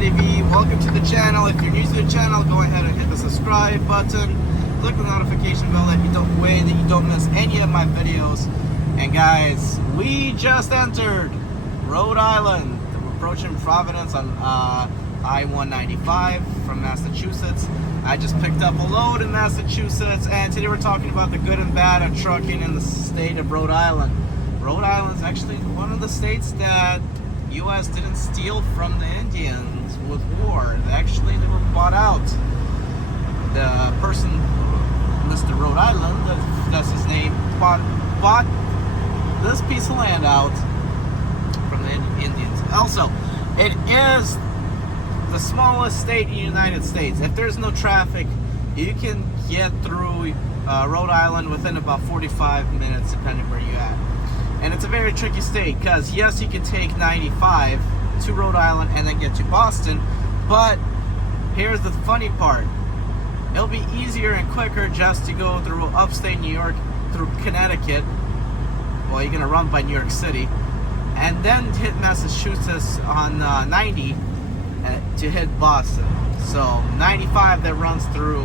Eddie V. Welcome to the channel. If you're new to the channel, go ahead and hit the subscribe button. Click the notification bell that you don't miss any of my videos. And guys, we just entered Rhode Island. We're approaching Providence on I-195 from Massachusetts. I just picked up a load in Massachusetts, and today we're talking about the good and bad of trucking in the state of Rhode Island. Rhode Island is actually one of the states that U.S. didn't steal from the Indians with war. They were bought out. The person, Mr. Rhode Island, that's his name, bought this piece of land out from the Indians. Also, it is the smallest state in the United States. If there's no traffic, you can get through Rhode Island within about 45 minutes, depending where you're at. And it's a very tricky state because, yes, you can take 95 to Rhode Island and then get to Boston, but here's the funny part. It'll be easier and quicker just to go through upstate New York, through Connecticut. Well, you're going to run by New York City, and then hit Massachusetts on 90 to hit Boston. So 95 that runs through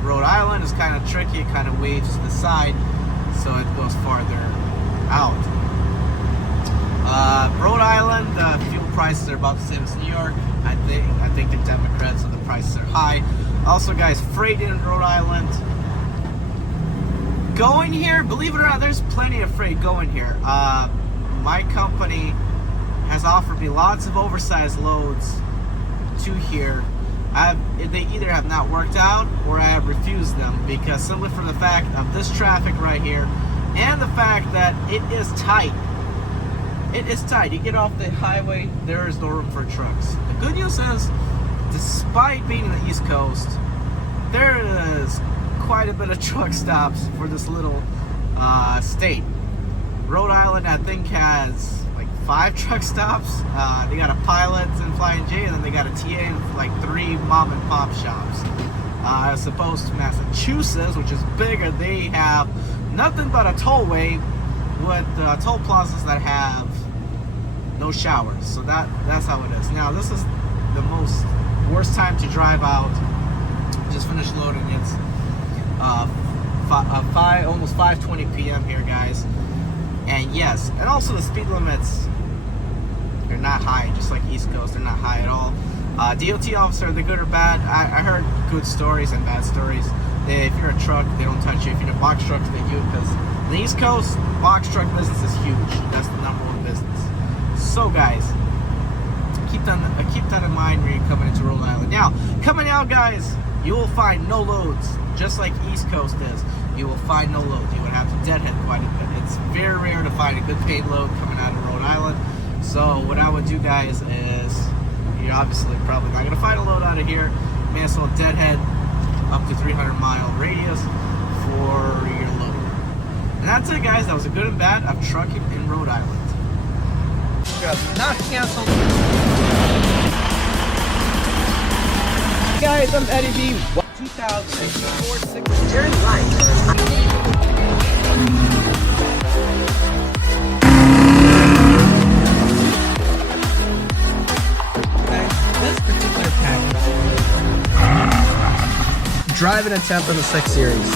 Rhode Island is kind of tricky. It kind of waves to the side, so it goes farther out. Rhode Island, the fuel prices are about the same as New York. I think the Democrats, so the prices are high. Also, guys, freight in Rhode Island going here, believe it or not, there's plenty of freight going here. My company has offered me lots of oversized loads to here. They either have not worked out or I have refused them, because simply for the fact of this traffic right here and the fact that it is tight. It is tight. You get off the highway, there is no room for trucks. The good news is, despite being in the East Coast, there is quite a bit of truck stops for this little state. Rhode Island, I think, has like 5 truck stops. They got a Pilot and Flying J, and then they got a TA and like 3 mom and pop shops. As opposed to Massachusetts, which is bigger, they have nothing but a tollway with toll plazas that have no showers. So that's how it is. Now, this is the worst time to drive out. Just finished loading. It's almost 5:20 p.m. here, guys. And yes, and also the speed limits, they're not high, just like East Coast, they're not high at all. DOT officer, they're good or bad. I heard good stories and bad stories. If you're a truck, they don't touch you. If you're in a box truck, they do, because the East Coast box truck business is huge. That's the #1 business. So guys, keep that in mind when you're coming into Rhode Island. Now, coming out, guys, you will find no loads, just like East Coast is. You will find no loads. You would have to deadhead quite a bit. It's very rare to find a good paid load coming out of Rhode Island. So what I would do, guys, is you're obviously probably not going to find a load out of here. May as well deadhead up to 300-mile radius for your load. And that's it, guys. That was a good and bad of trucking in Rhode Island. Not canceled. Guys, I'm Eddie V. 2004 turn right. This particular package, driving a temp in the 6 Series.